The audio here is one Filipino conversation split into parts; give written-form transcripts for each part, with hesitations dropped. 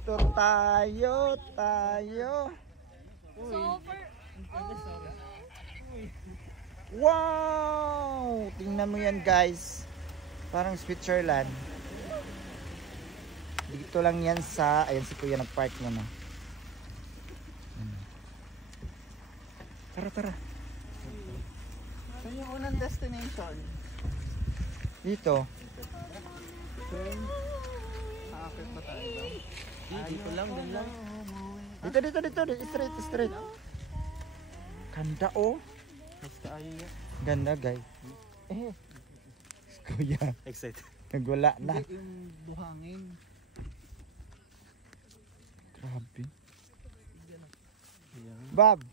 Dito tayo. Super. Wow! Tingnan mo yan guys. Parang Switzerland. Dito lang yan sa... Ayan si Kuya nag-park naman. Tara. Saan yung unang destination? Dito. Aakit pa tayo ba? Dito lang, din lang. Dito. Straight. Ganda oh. Mas kaayo yan. Ganda guys. Kuya. Excited. Nagwala na. Hindi yung buhangin. Grabe. Bob.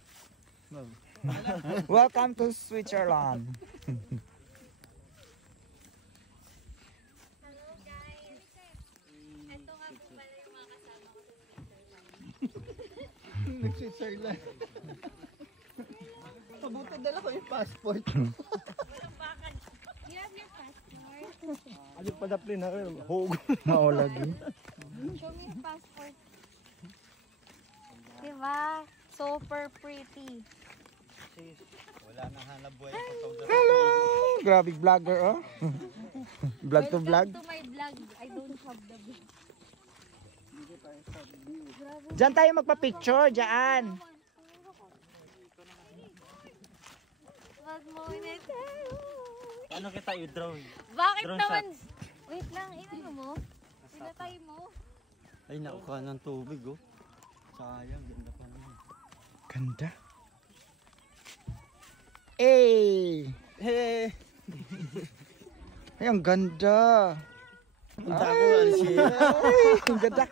Welcome to Switzerland. Hello guys. Ito nga po pala yung mga kasama ko sa Switzerland. Nag-Switzerland. Pabuti dala ko yung passport. You have your passport? Ano pa daplin na kayo? Hog. Maolagi. Show me your passport. Diba? Super pretty. Wala nang hanap buhay ang photographer. Hello! Grabe vlogger oh. Vlog to vlog. Welcome to my vlog. I don't have the vlog. Diyan tayo magpa-picture, diyan. Wag mo ulit. Ano kita i-draw? Bakit Drone naman? Wait lang, inano mo? Pinatay mo? Ay, nakuha ng tubig oh. Sayang, ganda pa naman. Ganda. Eh! Hey! Ay, ang ganda. Napunta ko Alsir. Ang ganda.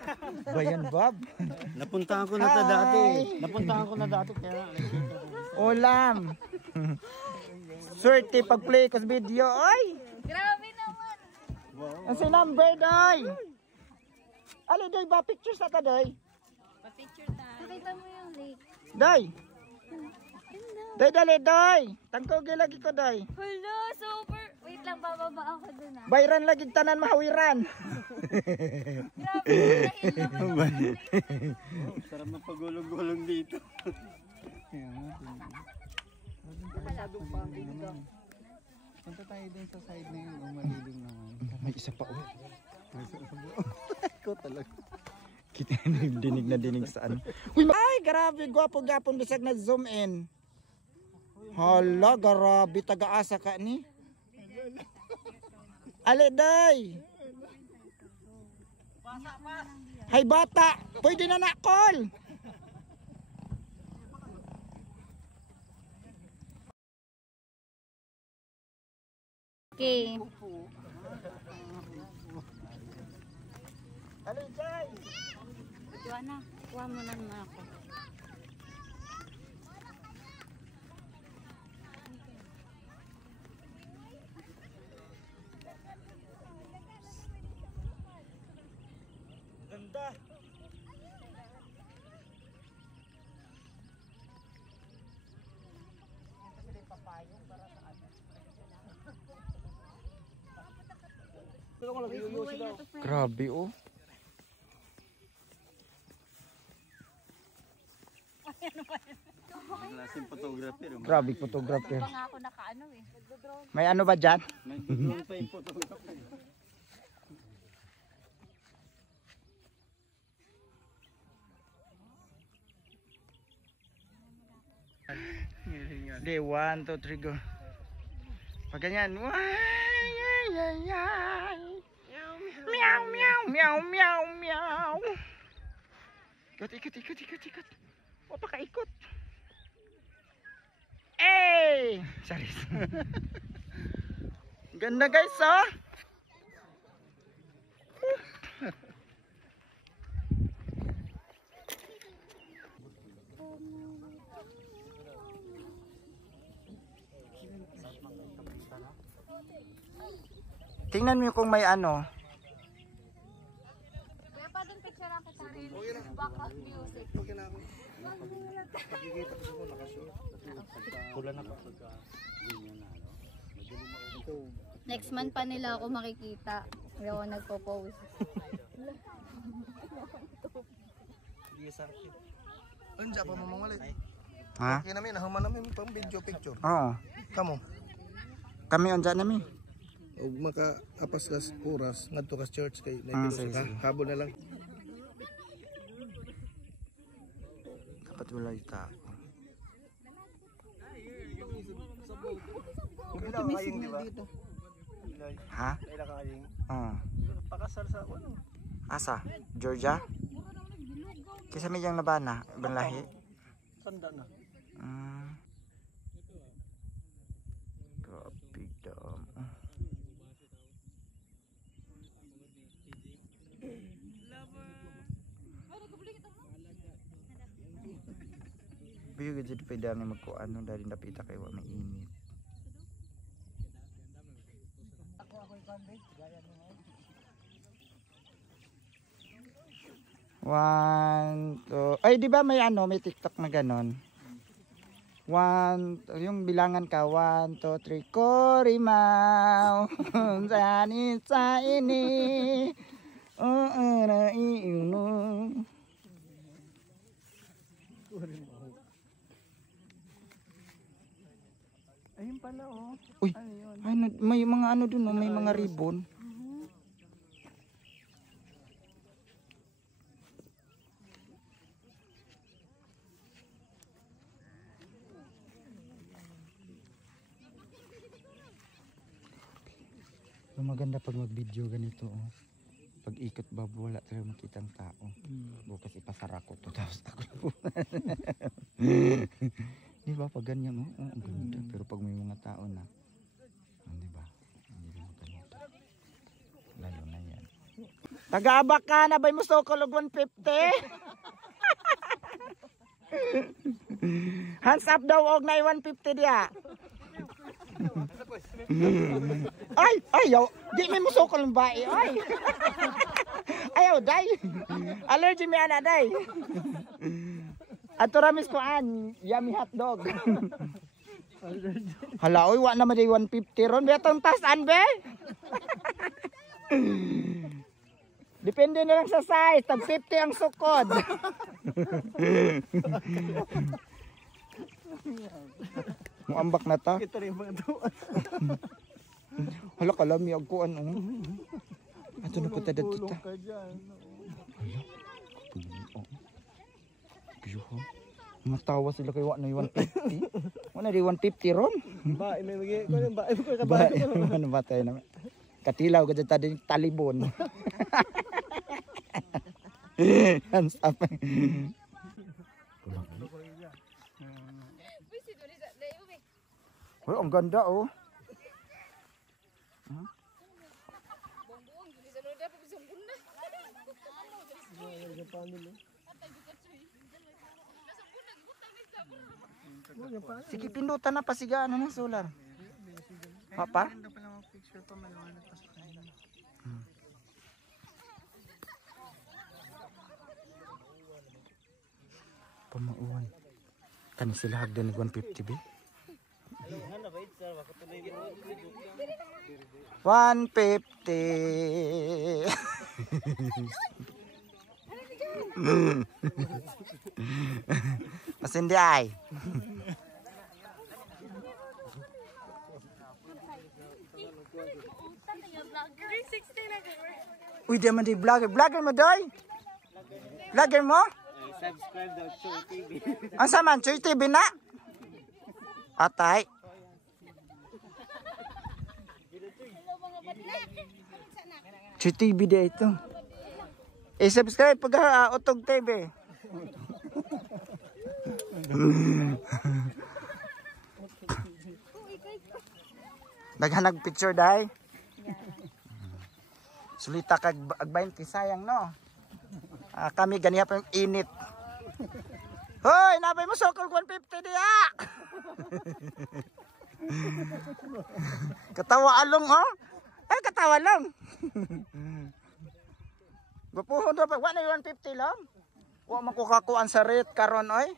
Bayan, Bob. Napuntahan ko na ta dati. Napuntahan ko na dati kaya Ulam. Swerte pag-play ko sa video. Ay! Grabe naman! Ang si number, doy. Ano, doy ba? Pictures na ta, doy. Pa-picture tayo. Nakita mo yung lake. Doy. Doy, dali, doy. Tangkog lagi ko, doy. Hello, super! Wait lang, bababa ako dun ah. Bayran lagi tanan mahawiran. Grabe, dahil naman ako. sarap na pagulong-gulong dito. Punta tayo din sa side na yun. Malilim naman. May isa pa, oh. Ikaw talaga. Kita na dinig na dinig sa ano. Uy, ay, grabe, gwapo-gapon bisag na zoom in. Hala, grabe, taga-asa ka ni. Ali, day. Hay, bata. Pwede na nakol. Okay. Ali, day. Joanna, kuha mo na naman ako. Ganda. Grabe, oh. Klaseng photographer. Grabe, photographer. Pa nga ako nakaano eh. May ano ba dyan? May drone pa yung photographer. Day, 1, 2, 3, go. Pag ganyan. Meow, meow, meow, meow, meow. Ikot. O, pakaikot. Eh! Sorry. Ganda guys, oh. Tingnan mo kung may ano. Kaya pa din picture ako sa background music. Pula na kapag ganyan na. Next month pa nila ako makikita. Kaya ako nagpo-post. Anja pa mamawali. Ha? Kaya namin, nahuman namin pang video picture. Oo. Kamo. Kami on dyan namin. O maka-apas kas oras, ngadto kas church kay sige, sige. habol na lang. Dapat wala yung tao. Kailan kayong di ba? Ha? Kailan kayong? Oo. Pakasal sa ano? Asa? Georgia? Kasi may yung nabana, ibang lahi. Tanda na. Grabe dam. Biyo gud pa dami magkuan no dahil napita kay wa may init. One, two. Ay, di ba may ano, may TikTok na ganon? One, yung bilangan ka, 1, 2, 3, Korimaw, sani sa ini, na iuno. Ayun pala oh. Uy, ay, may mga ano dun, may mga ribbon. Maganda pag mag-video ganito oh. Pag ikot ba wala talaga makitang tao. Bukas ipasara ko to tapos ako. Di ba pag ganyan oh, ang ganda. Pero pag may mga tao na, di ba? Hindi mo ganito. Layo na yan. Taga-abak ka na ba mo sokol og 150? Hands up daw og na 150 diya. Ay, ayaw. Di may musokol ng bae. Ay. Ayaw, day. Allergy may ana, day. Ato ramis ko yummy hotdog. Hala, oy, wa naman day 150 ron. Betong tasan, be. Depende na lang sa size. Tag 50 ang sukod. Muambak na ta. Kita rin mga tuwan. Hala kalami ako ano. Ato na punta dito ta. Ka dyan. Hala. Biyuha. Matawa sila kay wa na 150. Wala di 150 ron. Bae may magi ko yung bae ko Ba, ano ba tayo naman? Katilaw ka dyan tadi talibon. Hands up. Oh, ang ganda oh. Sige pindutan na pasigaan na ng solar. Papa? Pamauan. Kani sila hagdan ng 150 be? 150. Masindi ay. Uy, di man di vlogger. Vlogger mo doy? Vlogger mo? Subscribe daw Choy TV. Ang saman, Choy TV na? Atay. Choy TV di ito. I-subscribe pag Utog TV. Naghanag picture dai. Sulita kag agbayin ti sayang no. Kami ganiya pa yung init. Hoy, nabay mo sokol 150 diya. Katawa along oh. Ay katawa lang. Gupuhon daw pa, wa na 150 lang. Wa man ko kakuan sa rate karon oy.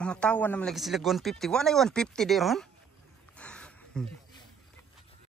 Mga tawa naman lagi sila 150. Wa na 150 di ron.